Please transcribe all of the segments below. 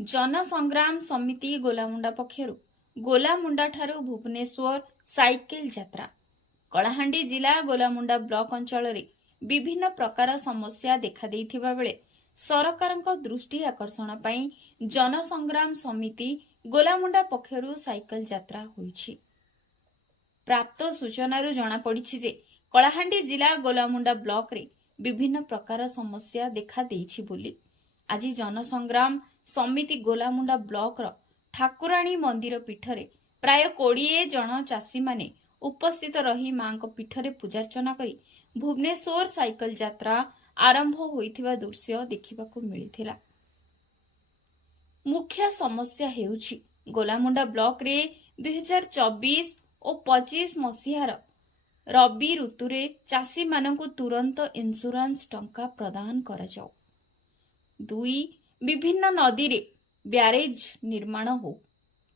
जनसंग्राम समिति गोलामुंडा पक्षरु गोलामुंडा ठारू भुवनेश्वर साइकेल यात्रा। कलाहांडी जिला गोलामुंडा ब्लॉक अंचल विभिन्न प्रकार समस्या देखा देइथिबा बेले सरकारक दृष्टि आकर्षण पई जनसंग्राम समिति गोलामुंडा पक्षरु साइकेल यात्रा होईछि। प्राप्त सूचनारू जना पड़िछि जे कलाहांडी जिला गोलामुंडा ब्लॉक रे विभिन्न प्रकार समस्या देखा देइछि बोली आज जनसंग्राम समिति गोलामुंडा ब्लॉक ठाकुराणी मंदिर पीठरे प्राय 20 जन चाषी माने उपस्थित रही मां पीठरे पूजार्चना करी भुवनेश्वर साइकेल यात्रा आरंभ होइथिबा दृश्य देखिबाकू मिलिथिला। मुख्य समस्या हेउछि गोलामुंडा ब्लॉक रे 2024 और 25 मसीहार रबी ऋतुरे चाषी मानकु तुरंत इंश्योरेंस टंका प्रदान करा जाऊ। 2 विभिन्न नदी रे ब्यारेज निर्माण हो।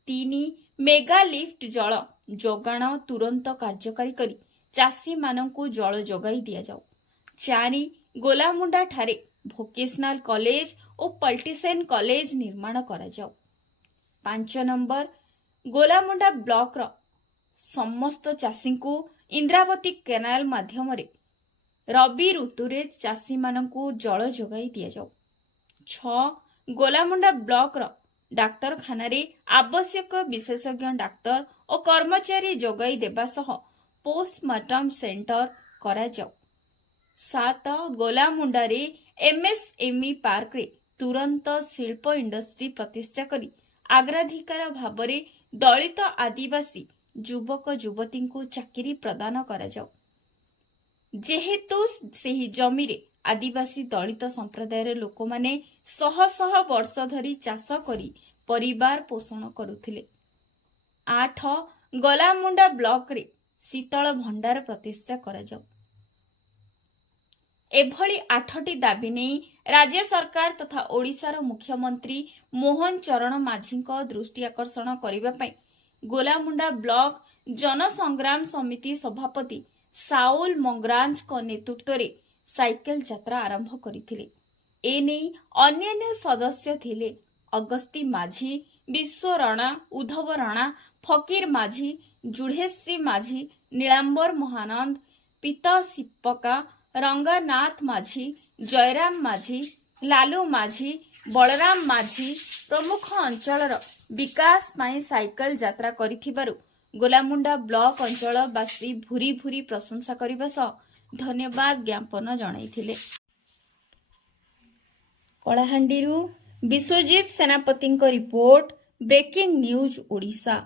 3 मेगा लिफ्ट जल जोगाण तुरंत कार्यकारी करी चाषी मानकु जल जोगाई दिया जाऊ। 4 गोलामुंडा ठारे वोकेशनल कॉलेज और पॉलिटिशियन कॉलेज निर्माण करा जाऊ। 5 नंबर गोलामुंडा ब्लॉक समस्त चाषी को इंद्रावती केनाल माध्यम रबी ऋतुरे चाषी मानकु जल जोगाई दिया जाऊ। 6 गोलामुंडा ब्लॉक डाक्तरखाना रे आवश्यक विशेषज्ञ डाक्तर और कर्मचारी जोगाई देबा सह पोस्टमार्टम सेंटर करा जाऊ। 7 गोलामुंडा रे एमएसएमई पार्क रे तुरंत शिल्प इंडस्ट्री प्रतिष्ठा करी अग्राधिकार भाबरे दलित आदिवासी युवक युवती को चाकरी प्रदान करा जाऊ। जेहेतु सेही जमी रे आदिवासी दलित संप्रदायर लोक माने शह शह वर्ष धरी चाष करी परिवार पोषण करुथिले। 8 गोलामुंडा ब्लॉक रे शीतल भंडार प्रतिष्ठा करा जाऊ। एभली 8टी दाबी नहीं राज्य सरकार तथा ओडिशार मुख्यमंत्री मोहन चरण माझी दृष्टि आकर्षण करने पई गोलामुंडा ब्लॉक जनसंग्राम समिति सभापति साउल मंगराज को नेतृत्व रे साइकेल यात्रा आरंभ करथिले। एने अन्य सदस्य थिले अगस्ती माझी, विश्व राणा, उद्धव राणा, फकीर माझी, जुढ़ेश्री माझी, नीलांबर महानंद, पिता सिप्पका, रंगानाथ माझी, जयराम माझी, लालू माझी, बलराम माझी प्रमुख अंचल विकास पाई साइकेल यात्रा करिथिबारु गोलामुंडा ब्लॉक अंचलवासी भूरी भूरी प्रशंसा करबा सह धन्यवाद ज्ञापन जणाइथिले। कलाहांडीरू विश्वजीत सेनापति रिपोर्ट, ब्रेकिंग न्यूज ओडिशा।